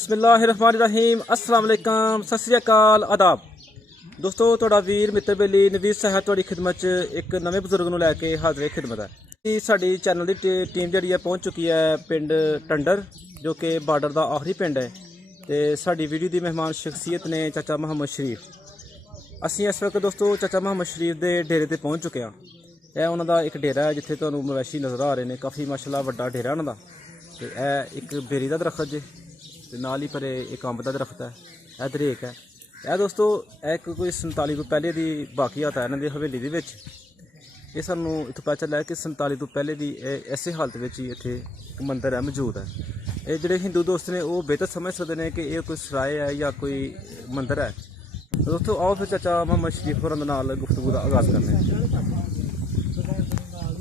बिस्मिल्लाहिर्रहमानिर्रहीम अस्सलाम वालेकुम सत श्री अकाल आदाब दोस्तों ਤੁਹਾਡਾ ਵੀਰ ਮਿੱਤਰ ਬੇਲੀ ਨਵੀਦ ਸਾਹਿਬ ਤੁਹਾਡੀ ਖਿਦਮਤ 'ਚ ਇੱਕ ਨਵੇਂ ਬਜ਼ੁਰਗ ਨੂੰ ਲੈ ਕੇ ਹਾਜ਼ਰ ਖਿਦਮਤ ਹੈ। ਸਾਡੀ ਚੈਨਲ ਦੀ ਟੀਮ ਜਿਹੜੀ ਹੈ ਪਹੁੰਚ ਚੁੱਕੀ ਹੈ ਪਿੰਡ ਟੰਡਰ ਜੋ ਕਿ ਬਾਰਡਰ ਦਾ ਆਖਰੀ ਪਿੰਡ ਹੈ ਤੇ ਸਾਡੀ ਵੀਡੀਓ ਦੀ ਮਹਿਮਾਨ ਸ਼ਖਸੀਅਤ ਨੇ ਚਾਚਾ ਮੁਹੰਮਦ ਸ਼ਰੀਫ। ਅਸੀਂ ਇਸ ਵਕਤ ਦੋਸਤੋ ਚਾਚਾ ਮੁਹੰਮਦ ਸ਼ਰੀਫ ਦੇ ਡੇਰੇ ਤੇ ਪਹੁੰਚ ਚੁੱਕੇ ਹਾਂ। ਇਹ ਉਹਨਾਂ ਦਾ ਇੱਕ ਡੇਰਾ ਹੈ ਜਿੱਥੇ ਤੁਹਾਨੂੰ ਮਵੇਸ਼ੀ ਨਜ਼ਰ ਆ ਰਹੇ ਨੇ, ਕਾਫੀ ਮਾਸ਼ਾਅੱਲਾ ਵੱਡਾ ਡੇਰਾ ਉਹਨਾਂ ਦਾ। ਤੇ ਇਹ ਇੱਕ ਬੇਰੀ ਦਾ ਦਰਖਤ ਜੇ ਤੇ ਨਾਲ ਹੀ ਪਰੇ ਇੱਕ ਅੰਬ ਦਾ ਦਰਖਤ ਹੈ, ਇਹ ਦਰੇਕ ਹੈ। ਇਹ ਦੋਸਤੋ ਇੱਕ ਕੋਈ 47 ਤੋਂ ਪਹਿਲੇ ਦੀ ਬਾਕੀਆਤ ਹੈ ਇਹਨਾਂ ਦੀ ਹਵੇਲੀ ਦੇ ਵਿੱਚ। ਇਹ ਸਾਨੂੰ ਇੱਥੋਂ ਪਤਾ ਚੱਲਿਆ ਕਿ 47 ਤੋਂ ਪਹਿਲੇ ਦੀ ਇਸੇ ਹਾਲਤ ਵਿੱਚ ਹੀ ਇੱਥੇ ਇੱਕ ਮੰਦਿਰ ਹੈ ਮੌਜੂਦ ਹੈ। ਇਹ ਜਿਹੜੇ ਹਿੰਦੂ ਦੋਸਤ ਨੇ ਉਹ ਬਿਹਤਰ ਸਮਝ ਸਕਦੇ ਨੇ ਕਿ ਇਹ ਕੋਈ ਸਰਾਏ ਹੈ ਜਾਂ ਕੋਈ ਮੰਦਿਰ ਹੈ। ਦੋਸਤੋ ਆਓ ਫਿਰ ਚਾਚਾ ਮੁਹੰਮਦ ਸ਼ਰੀਫ ਹੋਰਾਂ ਦੇ ਨਾਲ ਗੁਫ਼ਤਗੂ ਦਾ ਆਗਾਜ਼ करते हैं।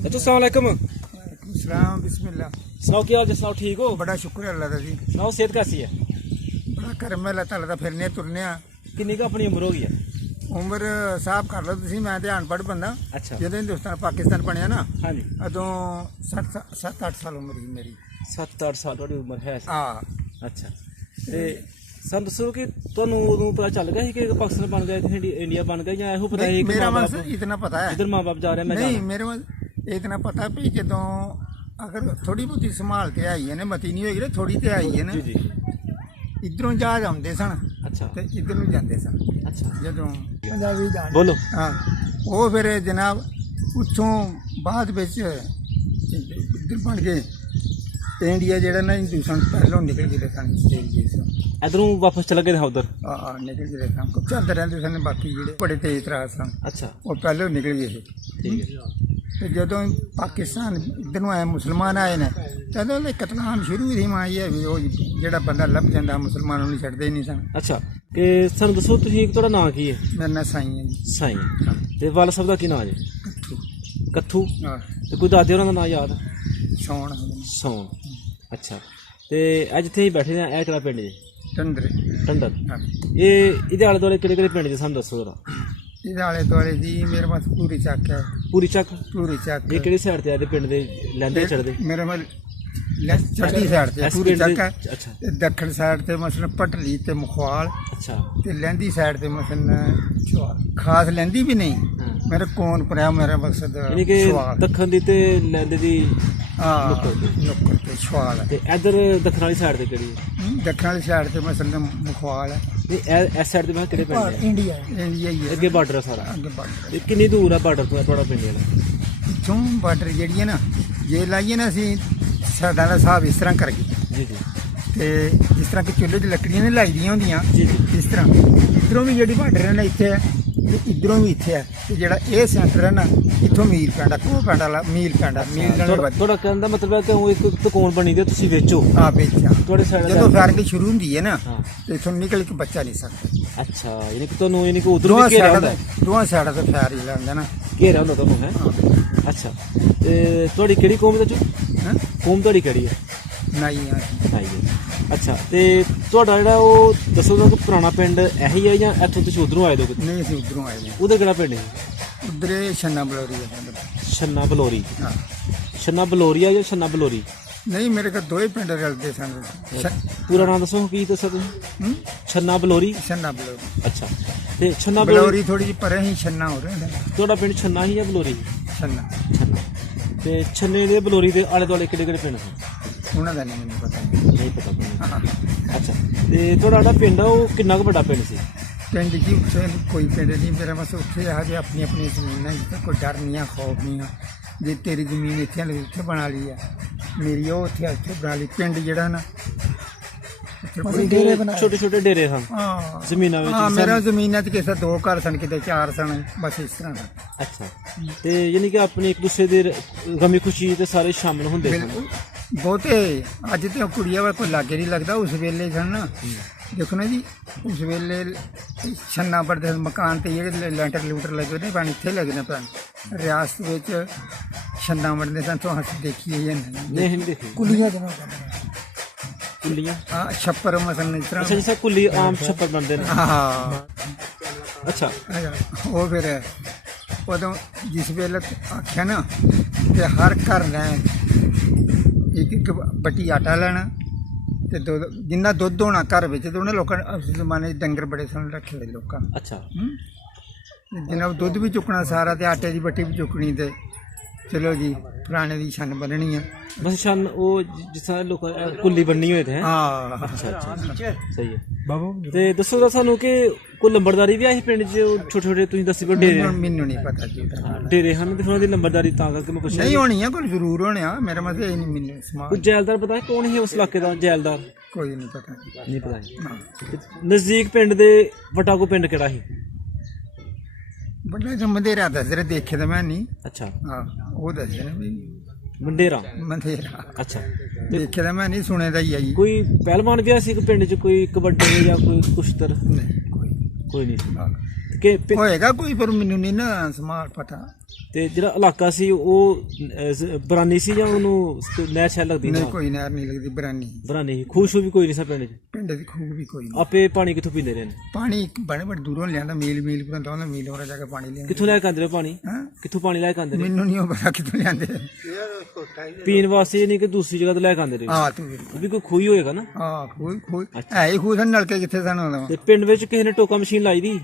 चाचा अस्सलाम वालेकुम। सलाम बिस्मिल्लाह। सुनाओ क्या हाल, सुनाओ ठीक हो? बड़ा शुक्र है अल्लाह दा जी। सुनाओ सेहत कैसी है? बड़ा करम है अल्लाह ताला दा, फिरने तुरने आ। किन्नी का अपनी उम्र हो गई है? उम्र साहब कर लो तुसीं, मैं ते अनपढ़ बंदा। अच्छा। ਜਦੋਂ ਹਿੰਦੁਸਤਾਨ ਪਾਕਿਸਤਾਨ ਬਣਿਆ ਨਾ हाँ जी। ਉਦੋਂ 7-8 ਸਾਲ ਉਮਰ ਸੀ ਮੇਰੀ। 7-8 ਸਾਲ ਤੁਹਾਡੀ ਉਮਰ ਹੈ। ਹਾਂ ਅੱਛਾ ਤੇ ਸਾਨੂੰ ਦੱਸੋ ਕਿ ਤੁਹਾਨੂੰ ਉਦੋਂ ਪਤਾ ਚੱਲ ਗਿਆ ਸੀ ਕਿ ਪਾਕਿਸਤਾਨ ਬਣ ਗਿਆ ਤੇ ਇੰਡੀਆ ਬਣ ਗਿਆ ਜਾਂ ਇਹੋ ਪਤਾ ਸੀ ਕਿ मेरा बस इतना पता है। इधर माँ बाप जा रहे हैं मैं नहीं मेरे बस इतना पता भी ਜਦੋਂ ਅਗਰ ਥੋੜੀ ਬਹੁਤੀ ਸੰਭਾਲ ਤੇ ਆਈ ਹੈ ਨੇ, ਮਤੀ ਨਹੀਂ ਹੋਈ, ਥੋੜੀ ਤੇ ਆਈ ਹੈ ਨਾ। जी जी। ਇਧਰੋਂ ਜਹਾਜ਼ ਆਉਂਦੇ ਸਨ अच्छा ਤੇ ਇਧਰ ਨੂੰ ਜਾਂਦੇ ਸਨ। अच्छा ਜਦੋਂ ਪੰਜਾਬੀ ਜਾਣ बोलो। ਹਾਂ ਉਹ ਫਿਰ ਜਨਾਬ ਉੱਥੋਂ ਬਾਅਦ ਵਿੱਚ ਇੱਧਰ ਬਣ ਗਏ ਤੇ ਇੰਡੀਆ ਜਿਹੜਾ ਨਾ ਹਿੰਦੁਸਤਾਨ ਪਹਿਲੋਂ ਨਿਕਲ ਗਏ ਸਨ ਸਟੇਜ ਤੋਂ। इधरों वापस चला गए उधर? ਆ ਨਿਕਲ ਗਏ ਸਨ, ਕੁਝ ਚੱਲਦੇ ਰਹਿੰਦੇ ਸਨ। ਬਾਕੀ ਜਿਹੜੇ ਬੜੇ ਤੇਜ਼ ਤਰਾਜ਼ ਸਨ अच्छा ਉਹ ਪਹਿਲੋਂ ਨਿਕਲ ਗਏ ਸੀ। ठीक है। ਤੇ ਜਦੋਂ ਪਾਕਿਸਤਾਨ ਇੱਧਰ ਨੂੰ ਆਏ ਮੁਸਲਮਾਨ ਆਏ ਨੇ ਤਦੋਂ ਇਹ ਕਤਲਾਮ ਸ਼ੁਰੂ ਹੀ ਮਾਈ ਹੈ ਵੀ ਉਹ ਜਿਹੜਾ ਬੰਦਾ ਲੱਭ ਜਾਂਦਾ ਮੁਸਲਮਾਨਾਂ ਨੂੰ ਛੱਡਦੇ ਨਹੀਂ ਸਨ। अच्छा कि ਸਾਨੂੰ ਦੱਸੋ ਤੁਸੀਂ ਤੁਹਾਡਾ ਨਾਂ ਕੀ ਹੈ? ਮੇਰਾ ਨਾਂ ਸਾਈਂ ਹੈ ਜੀ। ਸਾਈਂ। ਤੇ ਵਾਲਾ ਸਾਹਿਬ ਦਾ ਕੀ ਨਾਂ ਹੈ? ਕੱਠੂ। ਕੱਥੂ। ਹਾਂ ਤੇ ਕੋਈ ਦਾਦੇ ਉਹਨਾਂ ਦਾ ਨਾਂ ਯਾਦ? ਸੌਣ ਸੌਣ। ਅੱਛਾ ਤੇ ਅੱਜ ਇੱਥੇ ਹੀ ਬੈਠੇ ਨੇ, ਇਹ ਕਿਹੜਾ ਪਿੰਡ ਜੀ? ਟੰਡਰ। ਟੰਡਰ। ਹਾਂ ਇਹ ਇਹਦੇ ਆਲੇ ਦੁਆਲੇ ਕਿਹੜੇ ਕਿਹੜੇ ਪਿੰਡ ਜੀ ਸਾਨੂੰ ਦੱਸੋ ਜਰਾ। ਇਹਦੇ ਆਲੇ ਦੁਆਲੇ ਜੀ ਮੇਰੇ ਪਾਸ ਪੂਰੀ ਚੱਕ ਹੈ। ਪੂਰੀ ਚੱਕ। ਪੂਰੀ ਚੱਕ ਇਹ ਕਿਹੜੀ ਸਾਈਡ ਤੇ ਆ ਇਹਦੇ ਪਿੰਡ ਦੇ ਲੈਂਦੇ ਚੜਦੇ? ਮੇਰੇ ਵੱਲ ਚੜ੍ਹਦੀ ਸਾਈਡ ਤੇ ਇਸ ਪੂਰੀ ਪਿੰਡ ਦੇ- ਚੱਕ ਹੈ। ਅੱਛਾ ਤੇ ਦੱਖਣ ਸਾਈਡ ਤੇ ਮਸਲਨ ਪਟਲੀ ਤੇ ਮੁਖਵਾਲ ਅੱਛਾ। ਤੇ ਲਹਿੰਦੀ ਸਾਈਡ ਤੇ ਮਸਲਨ ਛਵਾਲ। ਖਾਸ ਲਹਿੰਦੀ ਵੀ ਨਹੀਂ, ਹਾਂ। ਮੇਰੇ ਕੋਨ ਪਰਿਆ ਮੇਰਾ ਮਕਸਦ ਯਾਨੀ ਕਿ ਛਵਾਲ। ਦੱਖਣ ਦੀ ਤੇ ਲੈਂਦੇ ਦੀ ਹਾਂ ਨੁੱਕਰ ਤੇ। ਨੁੱਕਰ ਤੇ ਛਵਾਲ ਹੈ। ਤੇ ਇੱਧਰ ਦੱਖਣ ਵਾਲੀ ਸਾਈਡ ਤੇ ਕਿਹੜੀ ਹੈ? ਦੱਖਣ ਵਾਲੀ ਸਾਈਡ ਤੇ ਮਸਲਨ ਮੁਖਵਾਲ ਹੈ। ਇਹ ਇਸ ਸਾਈਡ ਤੇ ਮੈਂ ਕਿਹੜੇ ਪਿੰਡ ਹੈ? ਇੰਡੀਆ ਇੰਡੀਆ ਹੀ ਹੈ। ਅੱਗੇ ਬਾਰਡਰ ਹੈ ਸਾਰਾ। ਅੱਗੇ ਬਾਰਡਰ ਇਹ ਕਿੰਨੀ ਦੂਰ ਆ ਬਾਰਡਰ ਤੋਂ ਤੁਹਾਡਾ ਪਿੰਡ ਵਾਲਾ? ਇੱਥੋਂ ਬਾਰਡਰ ਜਿਹੜੀ ਹੈ ਨਾ ਜੇ ਲਾਈਏ ਨਾ ਅਸੀਂ ਸਾਡਾ ਦਾ ਹਿਸਾਬ ਇਸ ਤਰ੍ਹਾਂ ਕਰ ਗਏ ਜੀ ਜੀ ਤੇ ਜਿਸ ਤਰ੍ਹਾਂ ਕਿ ਚੁੱਲ੍ਹੇ 'ਚ ਲੱਕੜੀਆਂ ਨੇ ਲਾਈ ਦੀਆਂ ਹੁੰਦੀਆਂ ਜੀ ਜੀ। ਇਸ ਤਰ੍ਹਾਂ ਇੱਧਰੋਂ ਵੀ ਜਿਹੜੀ ਬਾਰਡਰ ਹੈ ਨਾ ਇੱਥੇ ਹੈ ਤੇ ਇੱਧਰੋਂ ਵੀ ਇੱਥੇ ਹੈ ਤੇ ਜਿਹੜਾ ਇਹ ਸੈਂਟਰ ਹੈ ਨਾ ਇੱਥੋਂ ਮੀਲ ਪੈਂਦਾ, ਕੋਹ ਪੈਂਦਾ ਮੀਲ ਪੈਂਦਾ, ਮੀਲ ਨਾਲ ਵੱਧ ਤੁਹਾਡਾ ਕਹਿਣ ਦਾ ਮਤਲਬ ਹੈ ਕਿ ਉਹ ਇੱਕ ਤਕੋਣ ਬਣੀ ਦੀ ਤੁਸੀਂ ਵੇਚੋ ਆ ਵੇਚਿਆ। ਤੁਹਾਡੇ ਸਾਈਡ ਜਦੋਂ ਫਾਰਮਿੰਗ ਸ਼ੁਰੂ ਹੁੰਦੀ ਹੈ ਨਾ ਹਾਂ। ਤੇ ਇੱਥੋਂ ਨਿਕਲ ਕੇ ਬੱਚਾ ਨਹੀਂ ਸਕਦਾ। ਅੱਛਾ ਯਾਨੀ ਕਿ ਤੁਹਾਨੂੰ ਯਾਨੀ ਕਿ ਉਧਰੋਂ ਵੀ ਘੇਰਾ ਹੁੰਦਾ? ਦੋਹਾਂ ਸਾਈਡਾਂ ਤੋਂ ਫੈਰ ਹੀ ਲੈਂਦਾ ਨਾ। ਘੇਰਾ ਹੁੰਦਾ ਤੁਹਾਨੂੰ ਹੈ? ਹਾਂ ਅੱਛਾ ਤੇ ਤੁਹਾਡੀ ਕਿਹੜੀ ਕੌਮ ਦਾ ਚੋ? ਹੈਂ? ਕੌਮ ਤੁਹਾਡੀ ਕਿਹੜੀ ਹੈ? ਨਹੀਂ ਆ ਆਈ ਹੈ। ਅੱਛਾ ਤੇ ਤੁਹਾਡਾ ਜਿਹੜਾ ਉਹ ਦੱਸੋ ਕਿ ਪੁਰਾਣਾ ਪਿੰਡ ਇਹੀ ਹੈ ਜਾਂ ਇੱਥੋਂ ਤੁਸੀਂ ਉਧਰੋਂ ਆਏ ਦੋ? ਨਹੀਂ ਅਸੀਂ ਉੱਧਰੋਂ ਆਏ ਨੇ। ਉਧਰ ਕਿਹੜਾ ਪਿੰਡ ਹੈ? ਉੱਧਰੇ ਛੰਨਾ ਬਲੋਰੀ ਹੈ। ਛੰਨਾ ਬਲੌਰੀ। ਹਾਂ ਛੰਨਾ ਬਲੌਰੀਆ ਜਾਂ ਛੰਨਾ ਬਲੌਰੀ? ਨਹੀਂ ਮੇਰੇ ਕੋਲ ਦੋਏ ਪਿੰਡ ਰਲਦੇ ਸਨ। ਪੂਰਾ ਨਾਮ ਦੱਸੋ ਕੀ ਦੱਸਿਆ ਤੁਸੀਂ? ਹੂੰ? ਛੰਨਾ ਬਲੌਰੀ। ਛੰਨਾ ਬਲੋਰੀ। ਅੱਛਾ ਤੇ ਛੰਨਾ ਬਲੌਰੀ ਬਲੋਰੀ ਥੋੜੀ ਜਿਹੀ ਪਰੇ ਹੀ ਛੰਨਾ ਹੋ ਰਿਹਾ ਹੈ। ਤੁਹਾਡਾ ਪਿੰਡ ਛੰਨਾ ਹੀ ਜਾਂ ਬਲੌਰੀ? ਛੰਨਾ। ਛੰਨਾ। ਤੇ ਛੰਨੇ ਦੇ ਬਲੌਰੀ ਦੇ ਆਲੇ ਦੁਆਲੇ ਕਿਹੜੇ ਕਿਹੜੇ ਪਿੰਡ ਹਨ? ਉਹਨਾਂ ਦਾ ਨਹੀਂ ਮੈਨੂੰ ਪਤਾ। ਨਹੀਂ ਪਤਾ ਤੁਹਾਨੂੰ? ਹਾਂ। ਅੱਛਾ ਤੇ ਤੁਹਾਡਾ ਜਿਹੜਾ ਪਿੰਡ ਆ ਉਹ ਕਿੰਨਾ ਕੁ ਵੱਡਾ ਪਿੰਡ ਸੀ? ਪਿੰਡ ਜੀ ਉੱਥੇ ਕੋਈ ਪਿੰਡ ਨਹੀਂ ਮੇਰਾ, ਬਸ ਉੱਥੇ ਆ ਜੇ ਆਪਣੀ ਆਪਣੀ ਜ਼ਮੀਨ ਹੈ ਜਿੱਥੇ ਕੋਈ ਡਰ ਨਹੀਂ ਆ, ਖੌਫ ਨਹੀਂ ਆ। ਜੇ ਤੇਰੀ ਜ਼ਮੀਨ ਇੱਥੇ ਲਈ ਉੱਥੇ ਬਣਾ ਲਈ ਆ, ਮੇਰੀ ਉਹ ਉੱਥੇ ਬਣਾ ਲਈ। ਪਿੰਡ ਜਿਹੜਾ ਨਾ ਛੋਟੇ ਛੋਟੇ ਡੇਰੇ ਸਨ ਹਾਂ ਜ਼ਮੀਨਾਂ ਵਿੱਚ? ਹਾਂ ਮੇਰਾ ਜ਼ਮੀਨਾਂ 'ਚ ਕਿਸੇ 2 ਘਰ ਸਨ, ਕਿਤੇ 4 ਸਨ, ਬਸ ਇਸ ਤਰ੍ਹਾਂ ਦਾ। ਅੱਛਾ ਤੇ ਯਾਨੀ ਕਿ ਆਪਣੀ ਇੱਕ ਦੂਸਰੇ ਦੇ ਗਮੀ ਖੁਸ਼ੀ ਤੇ ਸਾਰੇ ਸ਼ਾਮਲ ਹੁੰਦੇ ਸਨ? ਬਹੁਤੇ ਅੱਜ ਤੇ ਕੁੜੀਆਂ ਵਾ ਕੋਈ ਲਾਗੇ ਨਹੀਂ ਲੱਗਦਾ। ਉਸ ਵੇਲੇ ਸਨ ਨਾ, ਦੇਖੋ ਨਾ ਜੀ, ਉਸ ਵੇਲੇ ਛੰਨਾ ਪੜਦੇ ਮਕਾਨ ਤੇ ਜਿਹੜੇ ਲੈਂਟਰ ਲੂਟਰ ਲੱਗੇ ਨੇ ਪਾਣੀ ਇੱਥੇ ਲੱਗਦੇ ਪੈਣ। ਰਿਆਸਤ ਵਿੱਚ ਛੰਨਾ ਵੜਦੇ ਸਨ ਤੋਂ ਹੱਥ ਦੇਖੀਏ ਜਾਂ ਨਹੀਂ ਦੇਖੀ ਕੁਲੀਆਂ ਦੇ ਨਾਲ ਕੁੱਲੀਆਂ? ਹਾਂ ਛੱਪਰ ਮਸਲ ਇਸ ਤਰ੍ਹਾਂ। ਅੱਛਾ ਜਿਸ ਤਰ੍ਹਾਂ ਕੁੱਲੀ ਆਮ ਛੱਪਰ ਬਣਦੇ ਨੇ। ਹਾਂ ਅੱਛਾ ਉਹ ਫਿਰ ਉਦੋਂ ਜਿਸ ਵੇਲੇ ਆਖਿਆ ਨਾ ਤੇ ਹਰ ਘਰ ਨੇ ਇੱਕ ਇੱਕ ਬੱਟੀ ਆਟਾ ਲੈਣਾ ਤੇ ਜਿੰਨਾ ਦੁੱਧ ਹੋਣਾ ਘਰ ਵਿੱਚ ਤੇ ਉਹਨੇ ਲੋਕਾਂ ਨੇ ਉਸ ਜ਼ਮਾਨੇ 'ਚ ਡੰਗਰ ਬੜੇ ਸੋਹਣੇ ਰੱਖੇ ਹੋਏ ਲੋਕਾਂ ਨੇ। ਅੱਛਾ ਜਿੰਨਾ ਦੁੱਧ ਵੀ ਚੁੱਕਣਾ ਸਾਰਾ ਤੇ ਆਟੇ ਦੀ ਬੱਟੀ ਵੀ ਚੁੱਕਣੀ ਤੇ ਚਲੋ ਜੀ ਪੁਰਾਣੇ ਦੀ ਛੰਨ ਬੰਨਣੀ ਆ। ਬਸ ਸ਼ਨ ਉਹ ਜਿਸ ਤਰ੍ਹਾਂ ਲੋਕ ਕੁੱਲੀ ਬੰਨੀ ਹੋਏ ਤੇ ਹੈ। ਹਾਂ ਅੱਛਾ ਅੱਛਾ ਸਹੀ ਹੈ ਬਾਬੂ। ਤੇ ਦੱਸੋ ਤਾਂ ਸਾਨੂੰ ਕਿ ਕੋਈ ਲੰਬੜਦਾਰੀ ਵੀ ਆਹੀ ਪਿੰਡ 'ਚ ਛੋਟੇ ਛੋਟੇ ਤੁਸੀਂ ਦੱਸੀ ਪਏ ਡੇਰੇ ਮੈਨੂੰ ਨਹੀਂ ਪਤਾ ਜੀ ਉਹਦਾ। ਡੇਰੇ ਹਨ ਤੇ ਉਹਨਾਂ ਦੀ ਲੰਬੜਦਾਰੀ ਤਾਂ ਕਰਕੇ ਮੈਂ ਪੁੱਛਿਆ। ਨਹੀਂ ਹੋਣੀ ਆ, ਕੋਈ ਜ਼ਰੂਰ ਹੋਣੇ ਆ, ਮੇਰੇ ਮਤੇ ਇਹ ਨਹੀਂ ਮੈਨੂੰ ਸਮਾਨ ਕੋਈ ਜੈਲਦਾਰ ਪਤਾ ਹੈ ਕੌਣ ਹੈ ਉਸ ਇਲਾਕੇ ਦਾ ਜੈਲਦਾਰ? ਕੋਈ ਨਹੀਂ ਪਤਾ। ਨਹੀਂ ਪਤਾ ਜੀ। ਹਾਂ ਤੇ ਨਜ਼ਦੀਕ ਪਿੰਡ ਦੇ ਵਟਾਕੋ ਪਿੰਡ ਕਿਹੜਾ ਸੀ? ਬੜਾ ਮੰਦੇਰਾ ਦੱਸ ਰਹੇ, ਦੇਖੇ ਤਾਂ ਮੈਂ ਨਹੀਂ। ਅੱਛਾ ਹਾਂ ਉਹ ਦੱਸ ਰਹੇ ਵੀ ਮੰਡੇਰਾ। ਮੰਦੇਰਾ ਅੱਛਾ ਦੇਖੇ ਤਾਂ ਮੈਂ ਨਹੀਂ, ਸੁਣੇ ਦਾ ਹੀ ਆ ਜੀ। ਕੋਈ ਪਹਿਲਵਾਨ ਵੀ ਸੀ ਪਿੰਡ 'ਚ, ਕੋਈ ਕਬੱਡੀ ਜਾਂ ਕੋਈ ਕੁਸ਼ਤਰ? ਨਹੀਂ ਕੋਈ ਨਹੀਂ ਸੀ। ਹਾਂ। ਕਿ ਹੋਏਗਾ ਕੋਈ, ਪਰ ਮੈਨੂੰ ਨਹੀਂ ਨਾ ਸਮਾਲ ਪਤਾ। ਤੇ ਜਿਹੜਾ ਇਲਾਕਾ ਸੀ ਉਹ ਬਰਾਨੀ ਸੀ ਜਾਂ ਉਹਨੂੰ ਨਹਿਰ ਸ਼ਹਿਰ ਲੱਗਦੀ? ਨਹੀਂ ਕੋਈ ਨਹਿਰ ਨਹੀਂ ਲੱਗਦੀ, ਬਰਾਨੀ ਬਰਾਨੀ ਸੀ। ਖੂਸ਼ੂ ਵੀ ਕੋਈ ਨਹੀਂ ਸੀ ਪਿੰਡ 'ਚ? ਪਿੰਡ ਦੀ ਖੂਹ ਵੀ ਕੋਈ ਨਹੀਂ। ਆਪੇ ਪਾਣੀ ਕਿੱਥੋਂ ਪੀਂਦੇ ਰਹੇ ਨੇ? ਪਾਣੀ ਬੜੇ ਬੜੇ ਦੂਰੋਂ ਲਿਆਂਦਾ, ਮੀਲ ਪਰੰਦਾ ਉਹਨਾਂ ਮੀਲ ਹੋਰਾਂ ਜਾ ਕੇ ਪਾਣੀ ਲਿਆਂਦਾ। ਕਿੱਥੋਂ ਲੈ ਕੇ ਆਉਂਦੇ ਰਹੇ ਪਾਣੀ? ਹਾਂ ਕਿੱਥੋਂ ਪਾਣੀ ਲੈ ਕੇ ਆਉਂਦੇ ਰਹੇ ਮੈਨੂੰ ਨਹੀਂ ਪਤਾ ਕਿੱਥੋਂ ਲਿਆਂਦੇ। ਪੀਣ ਵਾਸਤੇ? ਨਹੀਂ ਕਿ ਦੂਸਰੀ ਜਗ੍ਹਾ ਤੋਂ ਲੈ ਕੇ ਆਉਂਦੇ ਰਹੇ? ਹਾਂ ਤੂੰ ਉਹ ਵੀ ਕੋਈ ਖੂਹੀ ਹੋਏਗਾ ਨਾ? ਹਾਂ ਖੂਹ ਹੈ ਹੀ ਖੂਹ, ਸਾਨੂੰ ਨਲਕੇ ਕਿੱਥੇ ਸਾਨੂੰ? ਤੇ ਪਿੰਡ ਵਿੱਚ ਕਿਸੇ ਨੇ ਟੋਕਾ ਮਸ਼ੀਨ ਲਾਈ ਦੀ?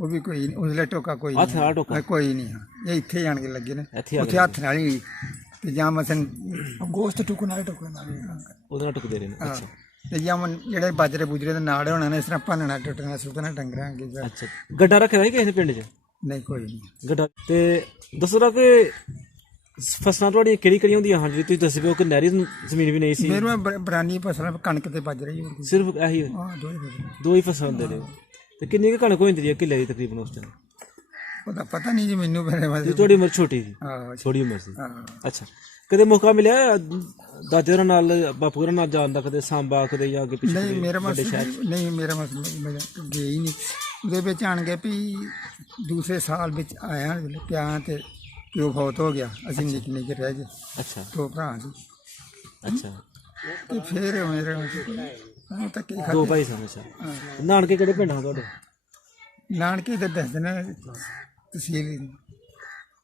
ਉਹ ਵੀ ਕੋਈ ਨਹੀਂ, ਉਸਲੇ ਟੋਕਾ ਕੋਈ ਹੱਥ ਨਾਲ ਟੋਕਾ? ਨਹੀਂ ਕੋਈ ਨਹੀਂ। ਇਹ ਇੱਥੇ ਜਾਣ ਕੇ ਲੱਗੇ ਨੇ, ਇੱਥੇ ਆ ਉੱਥੇ ਹੱਥ ਨਾਲ ਹੀ ਤੇ ਜਾਂ ਮਸਨ ਗੋਸ਼ਤ ਟੁਕਣ ਨਾਲ ਟੋਕਣ ਨਾਲ। ਉਹਦੇ ਨਾਲ ਟੁਕਦੇ ਰਹੇ ਨੇ? ਹਾਂ ਅੱਛਾ ਤੇ ਜਾਂ ਜਿਹੜੇ ਬਾਜਰੇ ਬੁਜਰੇ ਦੇ ਨਾਲ ਹੋਣਾ ਨੇ, ਇਸ ਤਰ੍ਹਾਂ ਭੰਨਣਾ ਟੁੱਟਣਾ ਸੁੱਟਣਾ ਡੰਗਰਾਂ ਅੱਗੇ ਜਾ। ਅੱਛਾ ਗੱਡਾ ਰੱਖਿਆ ਸੀ ਕਿਸੇ ਨੇ ਪਿੰਡ 'ਚ? ਨਹੀਂ ਕੋਈ ਨਹੀਂ। ਗੱਡਾ। ਤੇ ਦੱਸੋ ਨਾ ਕਿ ਫਸਲਾਂ ਤੁਹਾਡੀਆਂ ਕਿਹੜੀ ਕਿਹੜੀਆਂ ਹੁੰਦੀਆਂ ਹਨ? ਜਿਹੜੀ ਤੁਸੀਂ ਦੱਸ ਪਏ ਹੋ ਕਿ ਨਹਿਰੀ ਜ਼ਮੀਨ ਵੀ ਨਹੀਂ ਸੀ। ਮੇਰੇ ਬਰਾਨੀ ਫਸਲਾਂ ਕਣਕ ਤੇ ਬਾਜਰੇ ਹੀ ਹੁੰਦੀ। ਸਿਰਫ ਇਹੀ ਹਾਂ ਦੋ ਹੀ ਫਸਲਾਂ। ਦੋ ਹੀ ਫਸਲਾਂ ਹੁੰਦੇ ਨੇ। ਤੇ ਕਿੰਨੀ ਕੁ ਕਣਕ ਹੋ ਜਾਂਦੀ ਹੈ ਕਿੱਲੇ ਦੀ ਤਕਰੀਬਨ ਉਸ ਟਾਈਮ? ਉਹਦਾ ਪਤਾ ਨਹੀਂ ਜੀ ਮੈਨੂੰ, ਮੇਰੇ ਤੁਹਾਡੀ ਉਮਰ ਛੋਟੀ ਸੀ? ਹਾਂ ਛੋਟੀ ਉਮਰ ਸੀ। ਹਾਂ। ਅੱਛਾ ਕਦੇ ਮੌਕਾ ਮਿਲਿਆ ਦਾਦੇ ਹੋਰਾਂ ਨਾਲ ਬਾਪੂ ਹੋਰਾਂ ਨਾਲ ਜਾਣ ਦਾ? ਕਦੇ ਸਾਂਬਾ, ਕਦੇ ਜਾਂ ਅੱਗੇ ਪਿੱਛੇ? ਨਹੀਂ ਮੇਰਾ ਵੱਡੇ ਸ਼ਹਿਰ? ਨਹੀਂ ਮੇਰਾ ਮੈਂ ਗਿਆ ਹੀ ਨਹੀਂ। ਉਹਦੇ ਵਿੱਚ ਆਣ ਗਏ ਵੀ ਦੂਸਰੇ ਸਾਲ ਵਿੱਚ ਆਇਆ ਪਿਆ ਤੇ ਪਿਓ ਫੌਤ ਹੋ ਗਿਆ, ਅਸੀਂ ਨਿੱਕੇ ਨਿੱਕੇ ਰਹਿ ਗਏ, ਅੱਛਾ ਦੋ ਭਰਾ ਸੀ। ਅੱਛਾ ਤੇ ਫਿਰ ਮੇਰੇ ਉਹ ਤਾਂ ਕੀ ਦੋ ਖਾਤੇ ਭਾਈ ਸਨ। ਅੱਛਾ ਨਾਨਕੇ ਕਿਹੜੇ ਪਿੰਡ ਹਨ ਤੁਹਾਡੇ? ਨਾਨਕੇ ਤਾਂ ਦੱਸ ਦੇਣਾ ਤਹਿਸੀਲ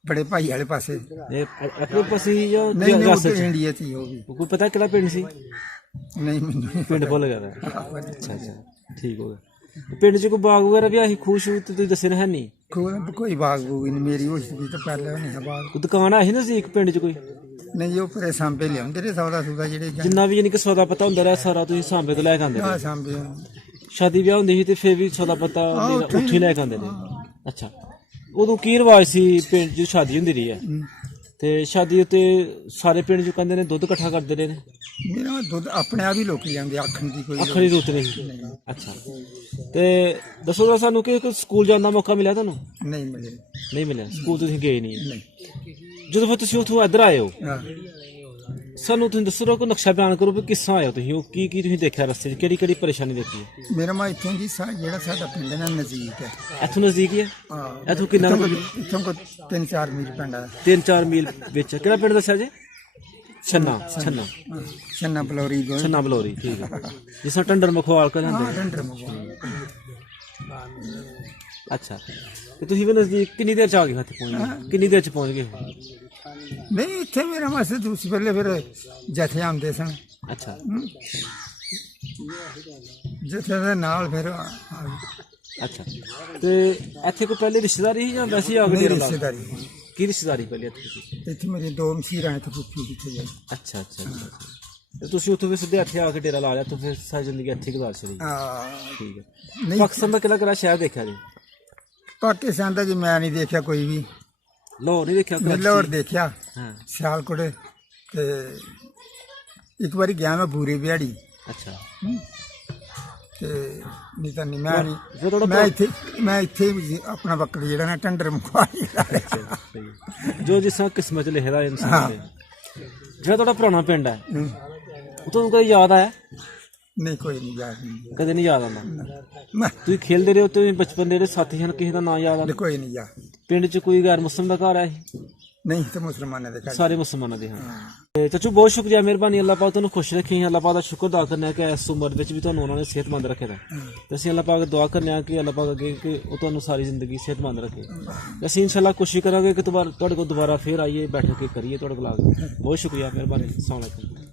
ਬੜੇ ਭਾਈ ਵਾਲੇ ਪਾਸੇ। ਇਹ ਆਪਣੇ ਪਾਸੇ ਜਾਂ ਨਹੀਂ ਨਹੀਂ ਰਿਆਸਤ ਉੱਧਰ 'ਚ? ਇੰਡੀਆ 'ਚ ਹੀ ਉਹ ਵੀ। ਕੋਈ ਪਤਾ ਕਿਹੜਾ ਪਿੰਡ ਸੀ? ਨਹੀਂ ਮੈਨੂੰ ਨਹੀਂ ਪਿੰਡ ਭੁੱਲ ਗਿਆ ਵਾ। ਪਤਾ। ਅੱਛਾ ਅੱਛਾ ਠੀਕ ਹੋ ਗਿਆ। ਪਿੰਡ 'ਚ ਕੋਈ ਬਾਗ ਵਗੈਰਾ ਵੀ ਆਹੀ ਖੂਹ ਸ਼ੂ ਤੇ ਤੁਸੀਂ ਦੱਸੇ ਨਾ ਹੈ ਨਹੀਂ? ਕੋਈ ਬਾਗ ਬੂਗ ਨਹੀਂ, ਮੇਰੀ ਹੋਸ਼ ਵੀ ਤਾਂ ਪਹਿਲਾਂ ਨਹੀਂ ਹੈ ਬਾਗ। ਕੋਈ ਦੁਕਾਨ ਆਹੀ ਨਾ ਸੀ ਇੱਕ ਪਿੰਡ 'ਚ ਕੋਈ? ਨਹੀਂ ਉਹ ਪਰੇ ਸਾਂਭੇ ਲਿਆਉਂਦੇ ਰਹੇ ਸੌਦਾ ਸੂਦਾ ਜਿਹੜੇ ਜਿੰਨਾ ਵੀ ਯਾਨੀ ਕਿ ਸੌਦਾ ਪਤਾ ਹੁੰਦਾ ਰਿਹਾ ਸਾਰਾ ਤੁਸੀਂ ਸਾਂਬੇ ਤੋਂ ਲੈ ਕੇ ਆਉਂਦੇ ਆ ਰਹੇ? ਸਾਂਭੇ। ਸ਼ਾਦੀ ਵਿਆਹ ਹੁੰਦੀ ਸੀ ਤੇ ਫਿਰ ਵੀ ਸੌਦਾ ਪਤਾ ਉੱਥੇ ਹੀ ਲੈ ਕੇ ਆਉਂਦੇ ਰਹੇ? ਅੱਛਾ ਉਦੋਂ ਕੀ ਰਿਵਾਜ ਸੀ ਪਿੰਡ 'ਚ ਸ਼ਾਦੀ ਹੁੰਦੀ ਰਹੀ ਹੈ ਤੇ ਸ਼ਾਦੀ ਉੱਤੇ ਸਾਰੇ ਪਿੰਡ 'ਚ ਕਹਿੰਦੇ ਨੇ ਦੁੱਧ ਇਕੱਠਾ ਕਰਦੇ ਰਹੇ ਨੇ? ਮੇਰਾ ਦੁੱਧ ਆਪਣੇ ਆਪ ਹੀ ਲੋਕੀ ਲਿਆਉਂਦੇ, ਆਖਣ ਦੀ ਕੋਈ ਅੱਖਰੀ ਰੁੱਤ ਨਹੀਂ? ਅੱਛਾ ਤੇ ਦੱਸੋ ਤਾਂ ਸਾਨੂੰ ਕਿ ਕੋਈ ਸਕੂਲ ਜਾਣ ਦਾ ਮੌਕਾ ਮਿਲਿਆ ਤੁਹਾਨੂੰ? ਨਹੀਂ ਮਿਲੇ। ਨਹੀਂ ਮਿਲਿਆ? ਸਕੂਲ ਤੁਸੀਂ ਗਏ ਨਹੀਂ? ਨਹੀਂ। ਜਦੋਂ ਫਿਰ ਤੁਸੀਂ ਉੱਥੋਂ ਇੱਧਰ ਆਏ ਹੋ ਹਾਂ ਸਾਨੂੰ ਤੁਸੀਂ ਦੱਸੋ ਕੋਈ ਨਕਸ਼ਾ ਬਿਆਨ ਕਰੋ ਵੀ ਕਿਸ ਤਰ੍ਹਾਂ ਆਏ ਹੋ ਤੁਸੀਂ? ਉਹ ਕੀ ਕੀ ਤੁਸੀਂ ਦੇਖਿਆ ਰਸਤੇ 'ਚ? ਕਿਹੜੀ ਕਿਹੜੀ ਪਰੇਸ਼ਾਨੀ ਦੇਖੀ ਹੈ? ਮੇਰਾ ਮਾ ਇੱਥੋਂ ਜੀ ਜਿਹੜਾ ਸਾਡਾ ਪਿੰਡ ਹੈ ਨਾ ਨਜ਼ਦੀਕ ਹੈ। ਇੱਥੋਂ ਨਜ਼ਦੀਕ ਹੀ ਹੈ? ਹਾਂ ਇੱਥੋਂ ਕਿੰਨਾ? ਇੱਥੋਂ ਕੋ 3-4 ਮੀਲ ਪਿੰਡ ਹੈ। 3-4 ਮੀਲ ਵਿੱਚ? ਕਿਹੜਾ ਪਿੰਡ ਦੱਸਿਆ ਜੀ? ਛੰਨਾ। ਛੰਨਾ ਛੰਨਾ ਬਲੌਰੀ ਦੋ ਛੰਨਾ ਬਲੌਰੀ। ਠੀਕ ਹੈ ਜਿਸ ਤਰ੍ਹਾਂ ਟੰਡਰ ਮਖਵਾਲ ਕਰ ਹਾਂ ਜਾਂਦੇ? ਡੰਡਰ ਮਗਵਾ। ਅੱਛਾ ਤੇ ਤੁਸੀਂ ਵੀ ਨਜ਼ਦੀਕ ਕਿੰਨੀ ਦੇਰ 'ਚ ਆ ਗਏ ਇੱਥੇ ਪਹੁੰਚ ਗਏ? ਕਿੰਨੀ ਦੇਰ 'ਚ ਪਹੁੰਚ ਗਏ? ਨਹੀਂ ਇੱਥੇ ਮੇਰਾ ਵਾਸਤੇ ਦੂਸਰੇ ਵੇਲੇ ਫਿਰ ਜਥੇ ਆਉਂਦੇ ਸਨ। ਅੱਛਾ ਜਥੇ ਦੇ ਨਾਲ ਫਿਰ ਅੱਛਾ ਤੇ ਇੱਥੇ ਕੋਈ ਪਹਿਲੇ ਰਿਸ਼ਤੇਦਾਰੀ ਸੀ ਜਾਂ ਵੈਸੇ ਆ ਕੇ ਮੇਰੀ ਡੇਰਾ ਲਾ? ਰਿਸ਼ਤੇਦਾਰੀ ਕੀ ਰਿਸ਼ਤੇਦਾਰੀ ਪਹਿਲੇ ਇੱਥੇ ਤੁਸੀਂ? ਇੱਥੇ ਮੇਰੇ ਦੋ ਮਸੀਰਾਂ ਨੇ ਤੇ ਫੁੱਫੀ ਕਿੱਥੇ ਜਾਈ। ਅੱਛਾ ਅੱਛਾ ਅੱਛਾ ਤੇ ਤੁਸੀਂ ਉੱਥੋਂ ਵੀ ਸਿੱਧੇ ਇੱਥੇ ਆ ਕੇ ਡੇਰਾ ਲਾ ਲਿਆ ਤਾਂ ਫਿਰ ਸਾਰੀ ਜ਼ਿੰਦਗੀ ਇੱਥੇ ਗੁਜ਼ਾਰ ਛੜੀ? ਠੀਕ ਹੈ। ਨਹੀਂ ਪਾਕਿਸਤਾਨ ਦਾ ਕਿਹੜਾ ਕਿਹੜਾ ਸ਼ਹਿਰ ਦੇਖਿਆ ਜੀ? ਪਾਕਿਸਤਾਨ ਦਾ ਜੀ ਮੈਂ ਨਹੀਂ ਦੇਖਿਆ ਕੋਈ ਵੀ। ਲਾਹੌਰ ਨਹੀਂ ਦੇਖਿਆ? ਮੈਂ ਲਾਹੌਰ ਦੇਖਿਆ, ਹਾਂ ਸਿਆਲਕੋਟ ਤੇ ਇੱਕ ਵਾਰੀ ਗਿਆ ਮੈਂ ਬੂਰੇ ਬਿਹਾੜੀ ਅੱਛਾ ਤੇ ਨਹੀਂ ਤਾਂ ਨਹੀਂ ਮੈਂ ਨਹੀਂ ਫਿਰ ਤੁਹਾਡਾ ਮੈਂ ਇੱਥੇ ਵੀ ਆਪਣਾ ਬੱਕਰੀ ਜਿਹੜਾ ਨਾ ਟੰਡਰ ਮੁਖਵਾਈ ਜੋ ਜਿਸ ਤਰ੍ਹਾਂ ਕਿਸਮਤ 'ਚ ਲਿਖਦਾ ਇਨਸਾਨ ਦੇ। ਜਿਹੜਾ ਤੁਹਾਡਾ ਪੁਰਾਣਾ ਪਿੰਡ ਹੈ ਉਹ ਤੁਹਾਨੂੰ ਕਦੇ ਯਾਦ ਆਇਆ? ਨਹੀਂ ਕੋਈ ਨਹੀਂ ਯਾਦ ਨਹੀਂ। ਕਦੇ ਨਹੀਂ ਯਾਦ ਆਉਂਦਾ? ਮੈਂ ਤੁਸੀਂ ਖੇਲਦੇ ਰਹੇ ਹੋ ਤੇ ਬਚਪਨ ਦੇ ਜਿਹੜੇ ਸਾਥੀ ਹਨ ਕਿਸੇ ਦਾ ਨਾਂ ਯਾਦ ਆਉਂਦਾ? ਕੋਈ ਨਹੀਂ ਯਾਦ। ਪਿੰਡ 'ਚ ਕੋਈ ਗੈਰ ਮੁਸਲਮ ਦਾ ਘਰ ਹੈ? ਨਹੀਂ ਤੇ ਮੁਸਲਮਾਨਾਂ ਦੇ ਘਰ ਸਾਰੇ ਮੁਸਲਮਾਨਾਂ ਦੇ ਹਨ। ਤੇ ਚਾਚੂ ਬਹੁਤ ਸ਼ੁਕਰੀਆ, ਮਿਹਰਬਾਨੀ। ਅੱਲਾਹ ਪਾਕ ਤੁਹਾਨੂੰ ਖੁਸ਼ ਰੱਖੇ। ਅੱਲਾਹ ਪਾਕ ਦਾ ਸ਼ੁਕਰ ਅਦਾ ਕਰਨਾ ਕਿ ਇਸ ਉਮਰ ਵਿੱਚ ਵੀ ਤੁਹਾਨੂੰ ਉਹਨਾਂ ਨੇ ਸਿਹਤਮੰਦ ਰੱਖਿਆ ਹੈ ਤੇ ਅਸੀਂ ਅੱਲਾਹ ਪਾਕ ਤੋਂ ਦੁਆ ਕਰਨੇ ਆ ਕਿ ਅੱਲਾਹ ਪਾਕ ਅੱਗੇ ਕਿ ਉਹ ਤੁਹਾਨੂੰ ਸਾਰੀ ਜ਼ਿੰਦਗੀ ਸਿਹਤਮੰਦ ਰੱਖੇ। ਅਸੀਂ ਇਨਸ਼ਾਅੱਲਾ ਕੋਸ਼ਿਸ਼ ਕਰਾਂਗੇ ਕਿ ਤੁਹਾਡੇ ਕੋਲ ਦੁਬਾਰਾ ਫੇਰ ਆਈਏ, ਬੈਠ ਕੇ ਕਰੀਏ ਤੁਹਾਡੇ ਕੋਲ ਆ ਕੇ। ਬਹੁਤ ਸ਼ੁਕਰੀਆ, ਮਿਹਰਬਾਨੀ। ਅਸਲਾਮ ਵਾਲੇਕੁਮ।